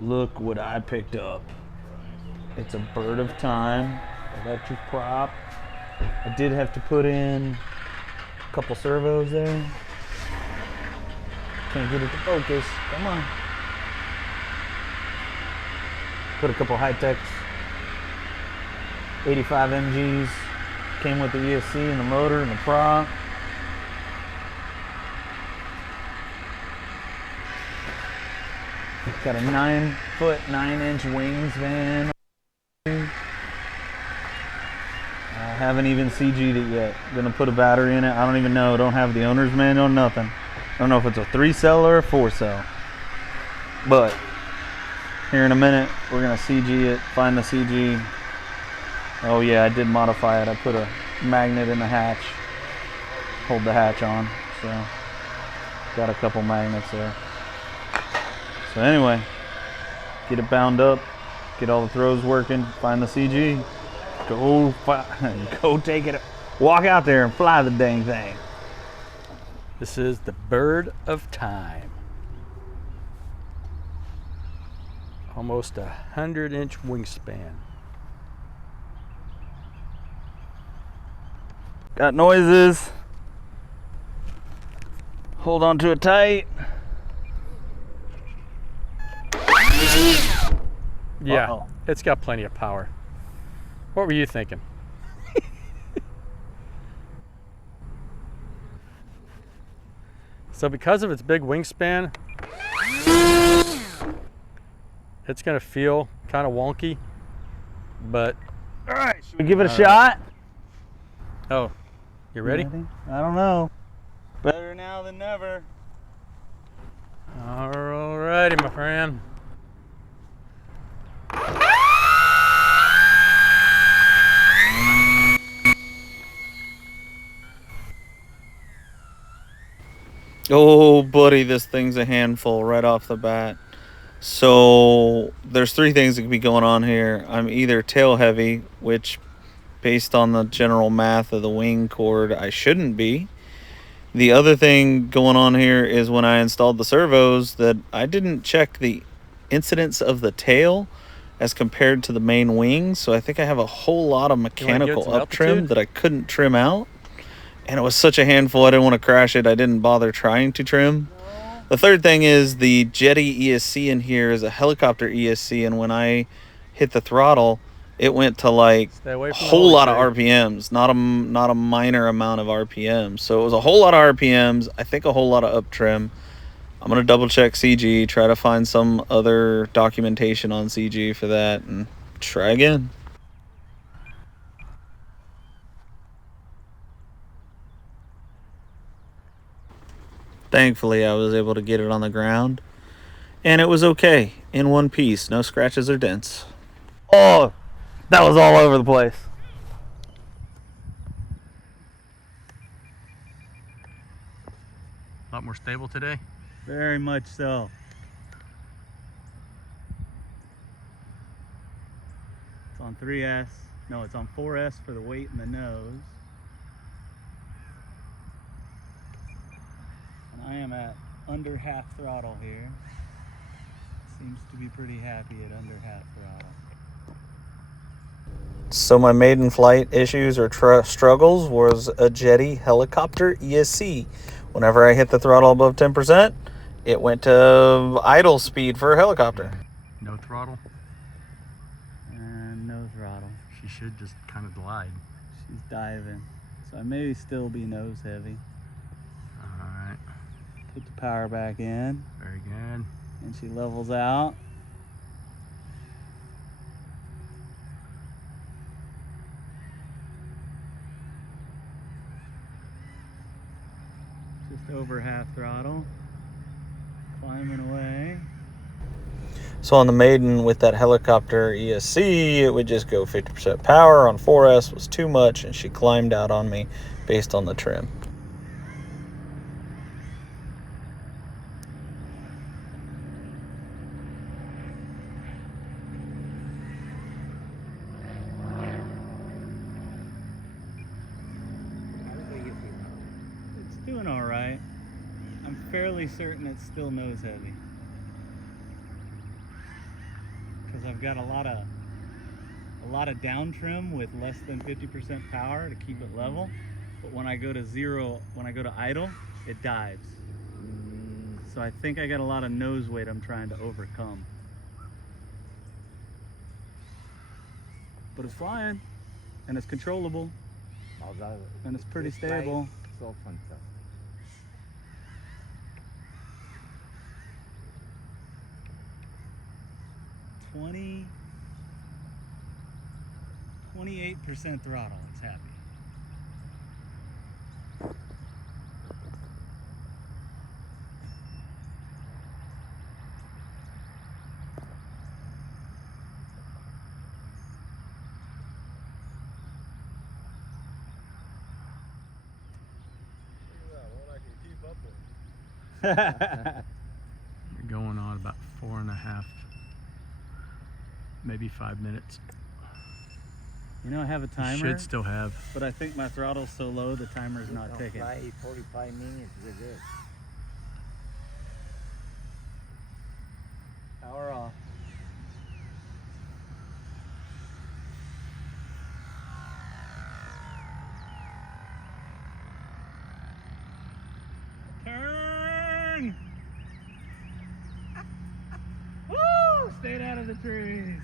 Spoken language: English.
Look what I picked up. It's a bird of time electric prop. I did have to put in a couple servos there. Can't get it to focus. Come on. Put a couple high-techs. 85 MGs. Came with the ESC and the motor and the prop. Got a 9-foot, 9-inch wings van. I haven't even CG'd it yet. Gonna put a battery in it. I don't even know. Don't have the owner's manual, nothing. I don't know if it's a 3-cell or a 4-cell. But here in a minute, we're gonna CG it, find the CG. Oh yeah, I did modify it. I put a magnet in the hatch. Hold the hatch on. So got a couple magnets there. So anyway, get it bound up, get all the throws working, find the CG, go take it, walk out there and fly the dang thing. This is the bird of time. Almost 100-inch wingspan. Got noises. Hold on to it tight. Yeah, Uh-oh. It's got plenty of power. What were you thinking? So because of its big wingspan, it's gonna feel kind of wonky, but All right, should we give it a shot? oh, you ready? I don't know. Better now than never. Alrighty, my friend. Oh, buddy, this thing's a handful right off the bat. So there's 3 things that could be going on here. I'm either tail heavy, which based on the general math of the wing cord, I shouldn't be. The other thing going on here is when I installed the servos that I didn't check the incidence of the tail as compared to the main wings. So I think I have a whole lot of mechanical up trim that I couldn't trim out. And it was such a handful, I didn't want to crash it. I didn't bother trying to trim. The third thing is the Jetty ESC in here is a helicopter ESC, and when I hit the throttle, it went to like a whole lot of RPMs, not a minor amount of RPMs. So it was a whole lot of RPMs, I think a whole lot of up trim. I'm going to double check CG, try to find some other documentation on CG for that, and try again. Thankfully, I was able to get it on the ground, and it was okay, in one piece, no scratches or dents. Oh, that was all over the place. A lot more stable today. Very much so. It's on 3S. No, it's on 4S for the weight and the nose. And I am at under half throttle here. Seems to be pretty happy at under half throttle. So my maiden flight issues or struggles was a Jetty helicopter ESC. Whenever I hit the throttle above 10%, it went to idle speed for a helicopter. No throttle. And no throttle. She should just kind of glide. She's diving. So I may still be nose heavy. Alright. Put the power back in. Very good. And she levels out. Just over half throttle. Climbing away. So on the maiden with that helicopter ESC, it would just go 50% power. On 4S was too much, and she climbed out on me based on the trim. It's doing all right. I'm fairly certain it's still nose heavy. I've got a lot of down trim with less than 50% power to keep it level. But when I go to zero, when I go to idle, it dives. So I think I got a lot of nose weight I'm trying to overcome. But it's flying, and it's controllable, and it's pretty stable. So fantastic. 28% throttle, it's happy. We're going on about 4.5, maybe 5 minutes. You know, I have a timer. Should still have. But I think my throttle's so low, the timer's not ticking. Fly 45 minutes with it. Power off. Turn! Woo! Stayed out of the trees.